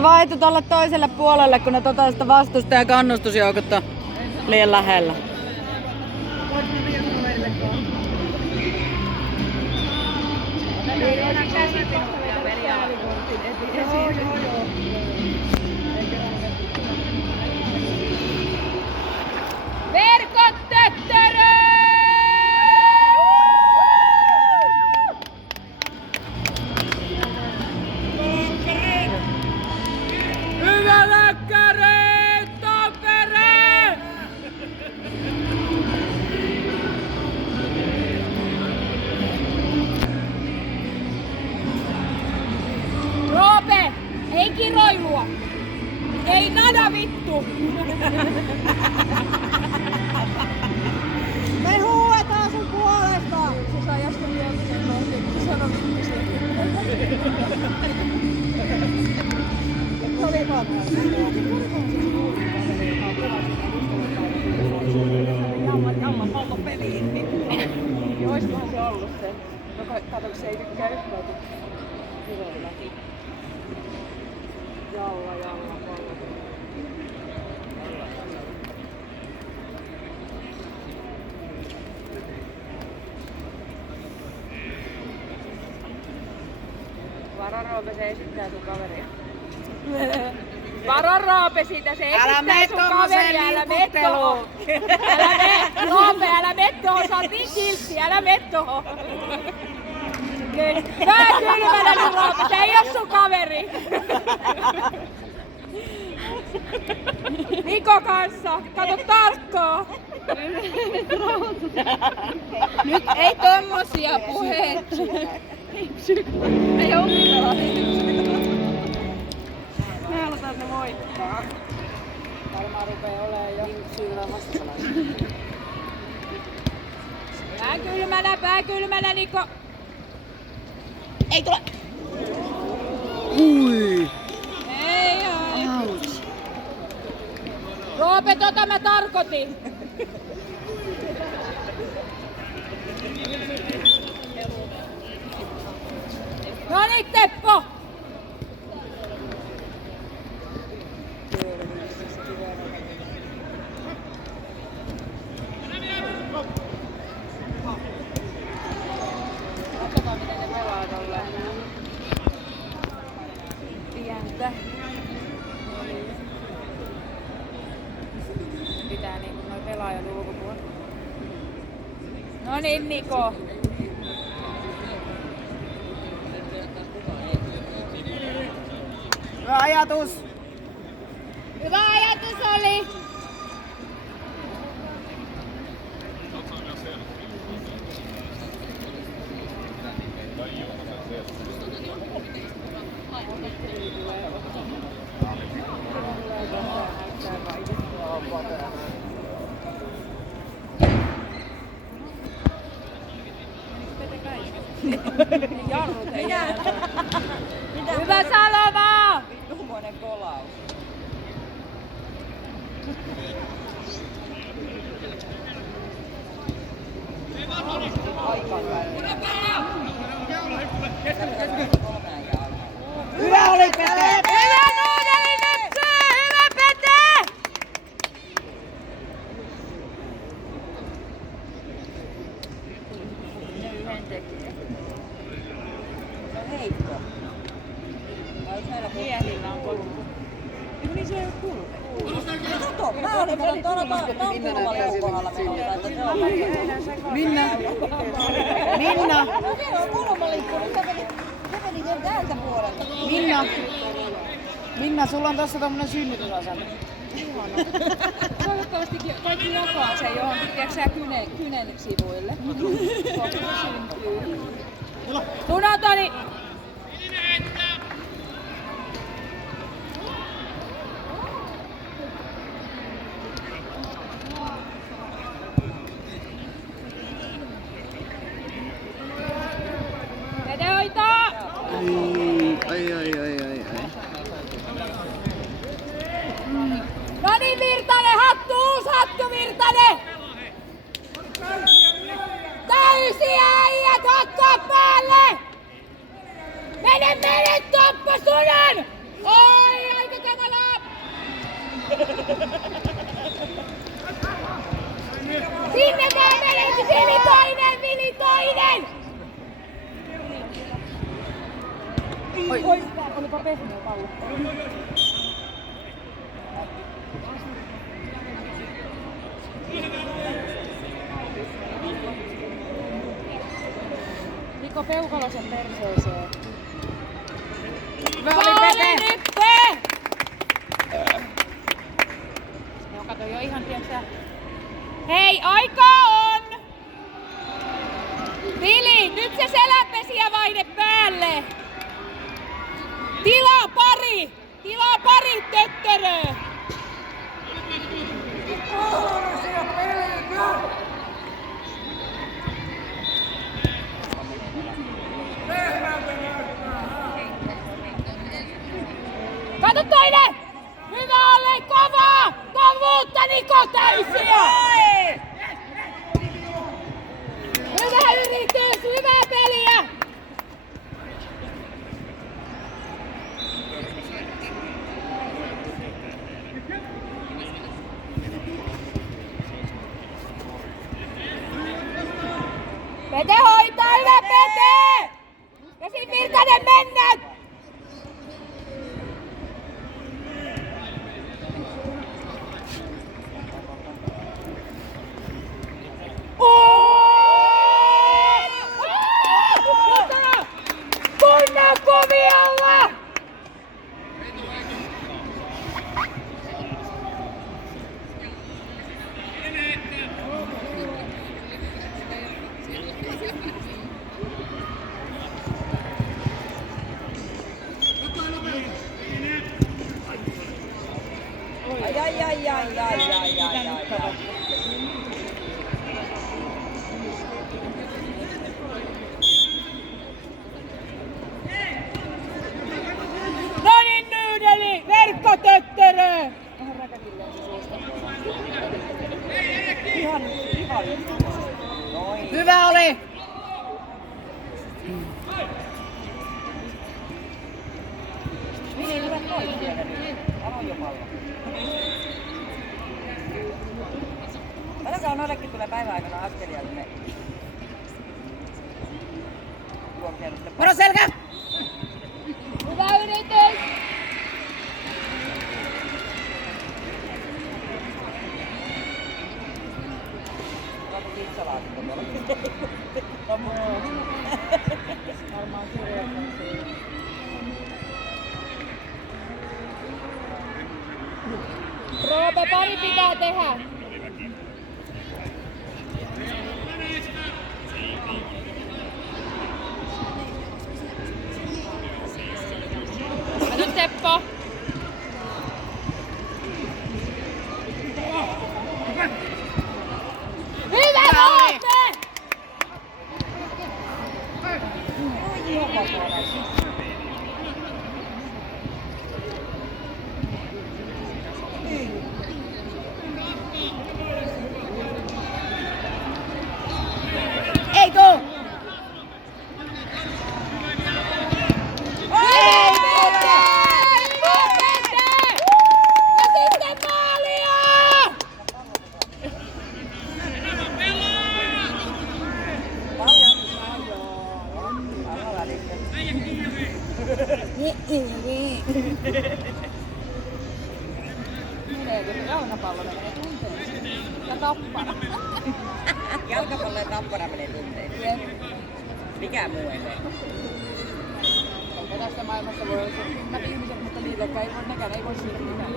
Ne vaihtui tuolle toiselle puolelle, kun ne sitä vastusta ja kannustusjoukot on liian lähellä. Verkot töttörö! Hyvä läkkäri! Tampere! Roope! Ei kiroilua! Ei nada vittu! Me huuetaan sun puolesta! Se sai äsken juomisen kohti, kun se sanoi vittu siihen. Se oli vanha. Jamma pallo peliin. Oiskohan se ollut se? Kato, se ei tykkää yhtään. Jalla pallo. Varo Roope, se esittää sun kaveria. Varo Roope siitä, se esittää sun kaveria, älä mene tohon. Roope, älä mene tohon, sä oot niin kiltti, älä mene tohon. Tää kylmänä nyt Roope, se ei oo sun kaveri. Niko kanssa, kato tarkkaa. Nyt ei tommosia puheita. Ei omilla me halutaan, että ne voittaa. Varmaan rupee olemaan jo syyllä vastalaisia. Pää kylmänä, Niko. Ei tule! Hui! Ei oo. Roope, tota mä tarkoitin. No niin, Teppo! Katsotaan miten ne pelaa tolleen. Pientä. Pitää niinku noi pelaajat ulkopuolella. No niin, Niko. Hyvä ajatus! Hyvä ajatus oli. Jarrut ei jää. Hyvä Saloma! Vittumoinen kolaus. Hyvä oli Pete! Hyvä Nuudeli Nepsy! Hyvä Pete! Ne yhden tekijä. Se on heikko. Vai onks näillä miehillä on kulku? Niin se ei oo kulku. Kato, mä olin tuolla tampurumallin kohdalla menossa, että se on Minna! Minna! No siellä on kulmaliikku, niin se meni täältä puolelta. Minna, sulla on tossa tommonen synnytysasema. Toivottavasti kaikki jakaa sen johonkin, tiedätkö sä, kynen sivuille. Kohta se syntyy. Punotoni! Pete hoitaa! Ai. No niin Virtanen, uusi hattu Virtanen! Täysiä äijät hakkaa päälle! Mene Toppo Sunan! Oi! Sinne vaan menee! Vili toinen! Vili toinen! Oi, olipa pehmeä pallo. Niko Peukalosen perseeseen. Hyvä oli Pepe! Joo, kato jo ihan tiiäksä. Hei, aika on! Vili, nyt se selänpesiä vaihde päälle! Tilaa pari! Tilaa pari, töttörö! Kato toinen! Hyvä Olle, kovaa! Kovuutta Niko täysiä! Hyvä yritys, hyvää peliä! Pete hoitaa, hyvä Pete! Vesi Virtanen mennä! Kunnan Kuvialla! Ai. Noniin Nyydeli, verkkotöttörö! Ihan. Noin. Hyvä oli! Vili, lyö noin vielä nyt. Alo jo pallo. Katsotaan noillekin tulee päivän aikana askelia, kun ne juoksee sitten. Moro selkä! Hyvä yritys! Onko pizzalaatikko tuolla? Varmaan kirjoittanut. Roope, pari pitää tehdä. Kato Teppo. Hyvä Roope! Ei tuu! Ei Pete! Hyvä Pete! Ja sitten maalia! Pallo välissä. Meneekö se jalkapallo menee tunteisiin? Ja tappara. Jalkapallo ja tappara menee tunteisiin. Mikä muu ei mene? Onko tässä maailmassa voi olla kymmät ihmiset, mutta niillekään ei voi, nekään ei voi siitä mitään.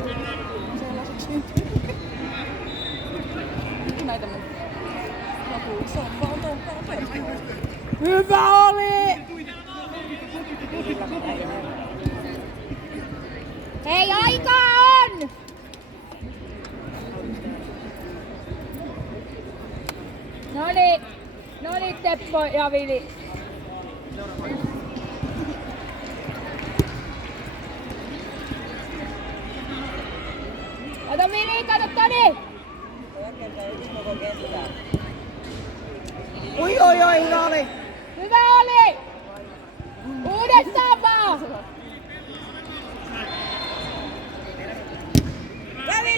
On sellaiset syntyy. Näitä mun joku iso valtoon kertoo. Hyvä oli! Hei, aika on! Noniin Teppo ja Vili. Kato Vili, kato Toni! Koko kenttää. Oi, hyvä oli! Hyvä oli! Uudestaan vaan! Kävi!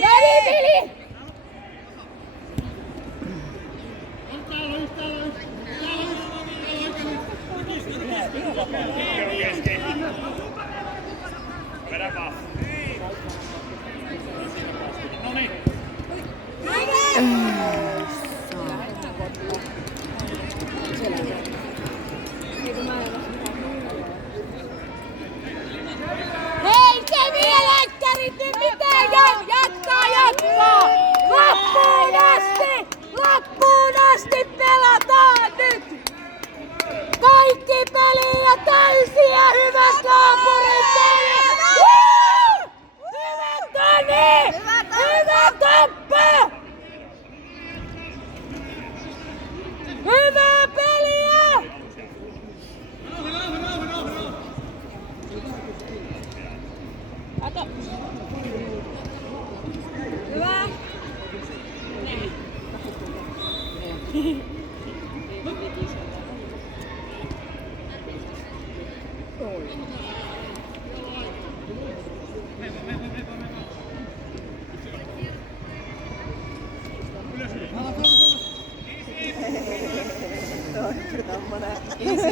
Easy.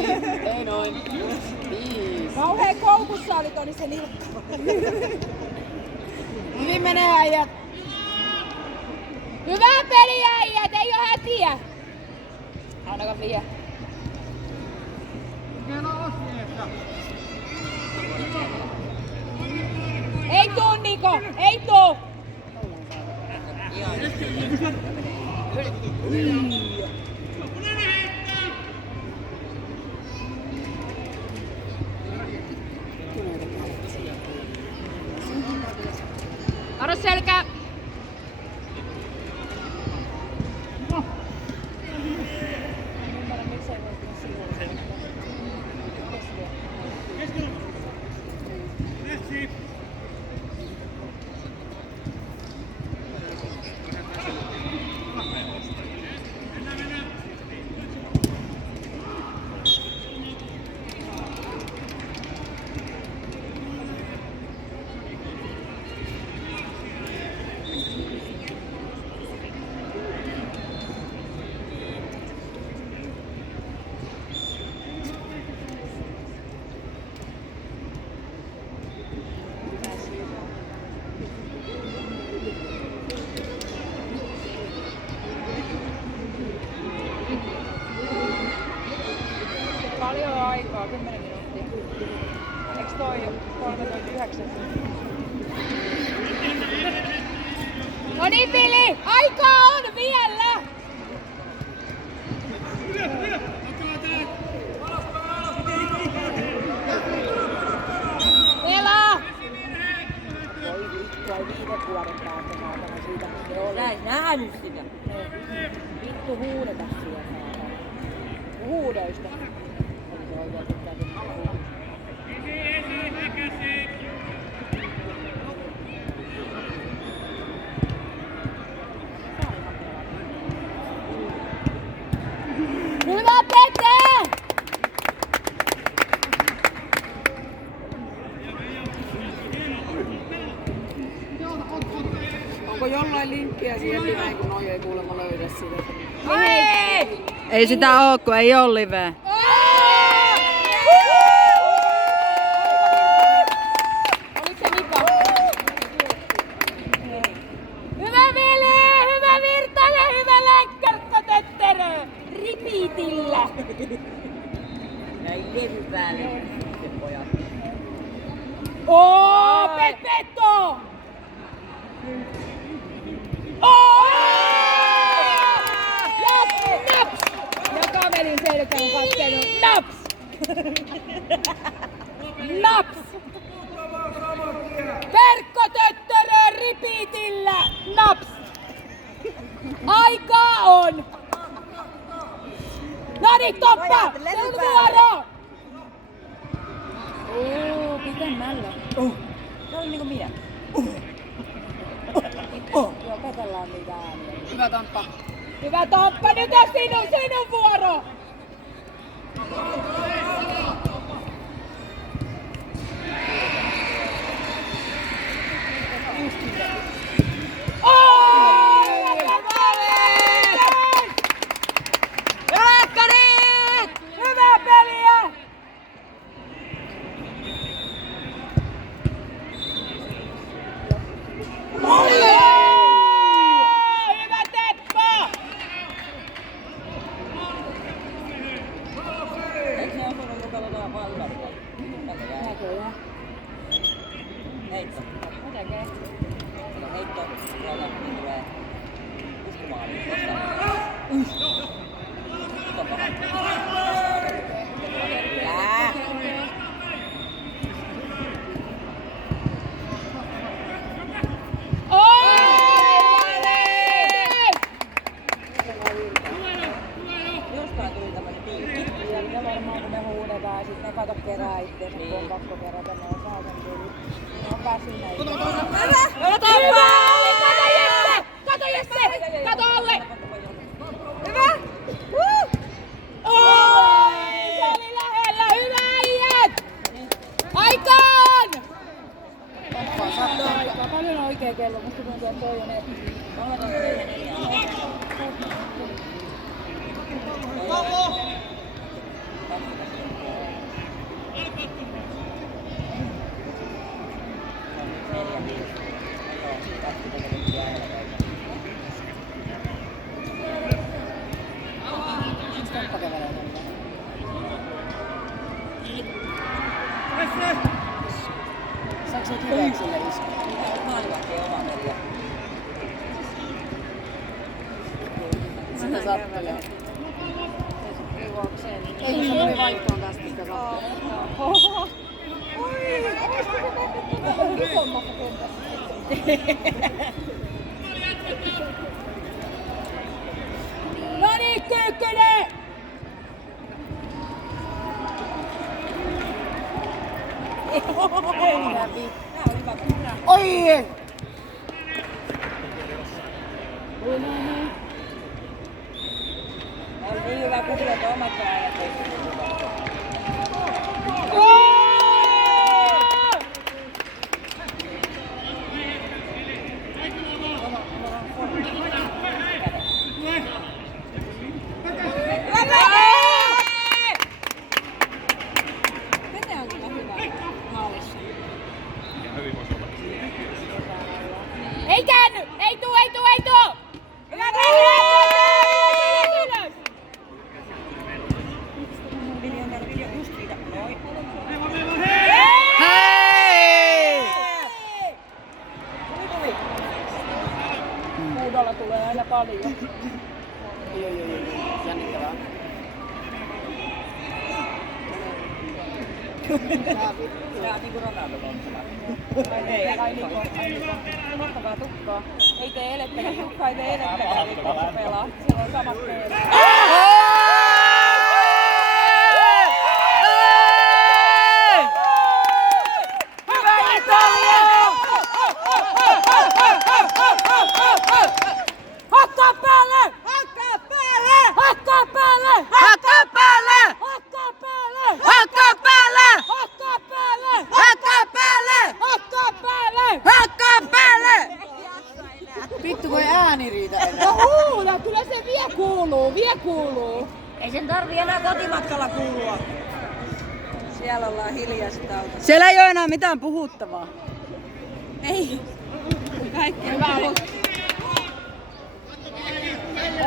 Ei noin. 5. Kauheen koukussa oli Toni se nilkka. Hyvin menee äijät. Hyvää peliä äijät, ei oo hätiä. Ainakaan vie. Ei tuu Niko, ei tuu. Aro selkä. Paljon aikaa, 10 minuuttia. Eiks toi 39? No niin Pili, aikaa on vielä. Pelaa. Voi vittu, ei 5 vuoden päästä saatana siitä, mitä on. Sä et nähnyt sitä. Vittu huudeta siellä saatana. Huudoista. Hyvä Pete! Onko jollain linkkiä siihen liveen, kun noi ei kuulemma löydä sitä? Ei! Ei sitä oo, kun ei oo live. Oliko se Niko? Hyvä Veli! Hyvä Virtanen! Hyvä länkkärstötötterö! Ripiitillä! Näin levy päälle sitten pojat. Oo! Pepetto! Oo! Ja naps! Ja kaverin selkä on katkenut. Naps! Naps! Verkkotöttörö ripiitillä. Naps! Aikaa on! Noni toppa! Se on vuoro! Oo, pitemmällä. Se on niinku minä. Joo, katsellaan niitä ääniä. Hyvä Tamppa. Hyvä Tamppa, nyt on sinun vuoro! Hyvää peliä! Hyvä Teppo! Eikö ne osunut mukaan vaan yläpuolella? Näköjään. Heitto. Mitä tekee? Se heitto, tuolta niin tulee uskomaaliin. Nyt on paha. Jää. Jostain tuli tämmönen piikki. Ja varmaan kun me huudetaan ja sitten ne kato kerää itseensä, kun on pakko kerätä, ne on saatantyyli. Ne on väsyneitä. Hyvä! Kato Jesse! Kato Jesse! Kato alle! Hyvä! Oi! Se oli lähellä! Hyvä äijät! Aikaan! Aika paljon on oikea kello, musta tuntuu, että toi on ne. Saanko se kiveä sille iskeä? Sitä sattelee. Ei kun se tuli vaihtoon tästä, mikä sattelee. Oi, olisiko se mennyt vähän isommassa kentässä? No niin, Kyykkönen! Oi! On niin hyvä kuulla, että omat äänet ei Pete on kyllä hyvä maalissa. Ei käänny! Ei tuu! Hyvä Vilja, just siitä. Noin. Hei! Huudolla tulee aina paljon. Jännittävää. Tää on niinku Ronaldo konttana. Ai niinku. Ottakaa tukkaa. Ei tee elettäkään tukkaa, ei tee elettäkään, kun pelaa. Siellä on samat teille. Hyvä Italia! Hakkaa päälle! Hakkaa päälle! Hakkaa päälle! Hakkaa päälle! Hakkaa päälle! Hakkaa päälle! Hakkaa päälle! Hakkaa päälle! Hakkaa päälle! Hakkaa päälle! Vittu kun ei ääni riitä enää. No huuda, kyllä se vie kuuluu. Ei sen tarvii enää kotimatkalla kuulua. Siellä ollaan hiljaista autossa. Siellä ei oo enää mitään puhuttavaa. Ei. Kaikki Hyvä ollut.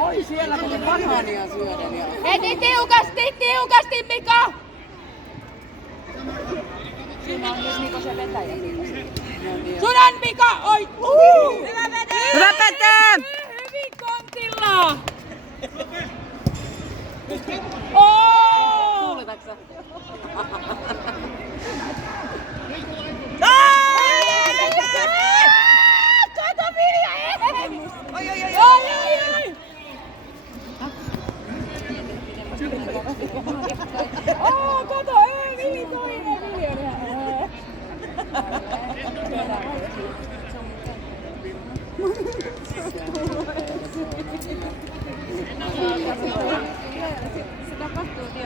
Oi siellä kun banaania syöden ja... Heti tiukasti Mika! Siinä on myös niinku se vetäjä. Sudan Mika! Oi! Hyvä Pete! Hyvin kontilla! Oh! Kuulitatko sä? Kato Vilja! Oi. Oh, kato! Vili toinen Vilja!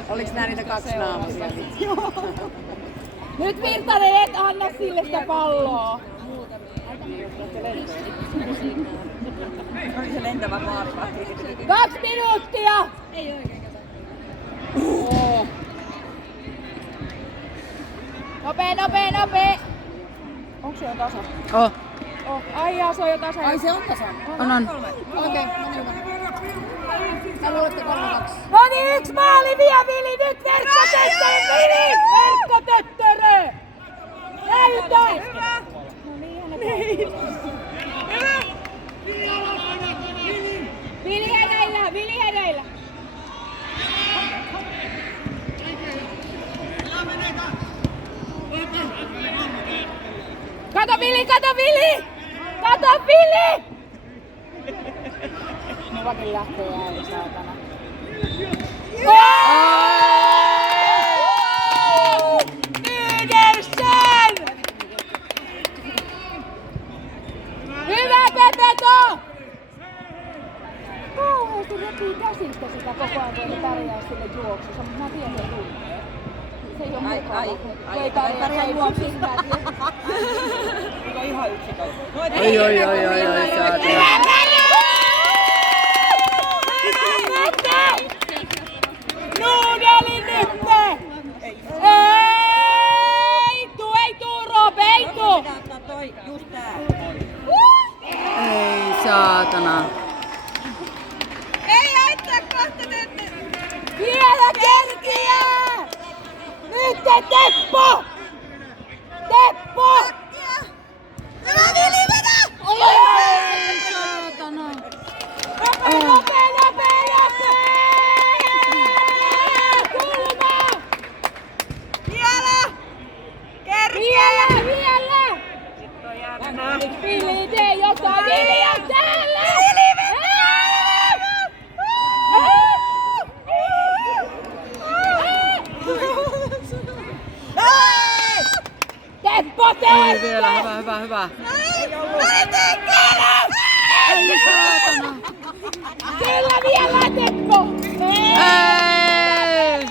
Oliks nää niitä kaksinaamaisia? Nyt Virtanen, et anna sille sitä palloa. Oli se lentävä maalivahti. 2 minuuttia! Ei oikein kato. Nopee! Onko se jo tasa? Oh. Ai jaa, se on jo tasa. Ai se on tasan? On. Okei, no niin. Mä luulen, että 3-2. No niin, 1 maali vielä Vili, nyt verkkotötterö Vili! Verkkotötterö! Näytä! No niin, hyvä! Vili hereillä! Kato Vili! Mullakin lähtee ääni saatana. Yhdeksän! Hyvä Pepeto! Kauheasti repii käsistä sitä koko ajan, kun ei pärjää sille juoksussa, mutta mä tiedän, että se tunnee. Se ei oo mukava. Kun ei pärjää juoksussa. Se on ihan yksiköitä. Oi, saatana. Nuudelin nyt! saatana. Ei haittaa kohta tänne! Vielä kerkiä! Nyt Teppo! Teppo! Älä ylivedä! Ei saatana. Nopea! Kulma! Vielä! Vielä! Vili, tee jotain! Vili on täällä! Teppo, tee! Oi vielä, hyvä. Ei saatana. Kyllä vielä, Teppo! Ei!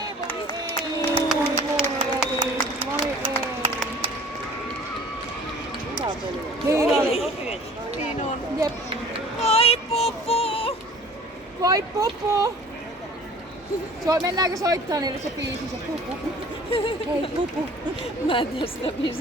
Niin on. Jep. Voi pupu! Voi pupu! Mennäänkö soittaa niille se biisi, se pupu? Hei pupu. Mä en tiedä sitä biisiä.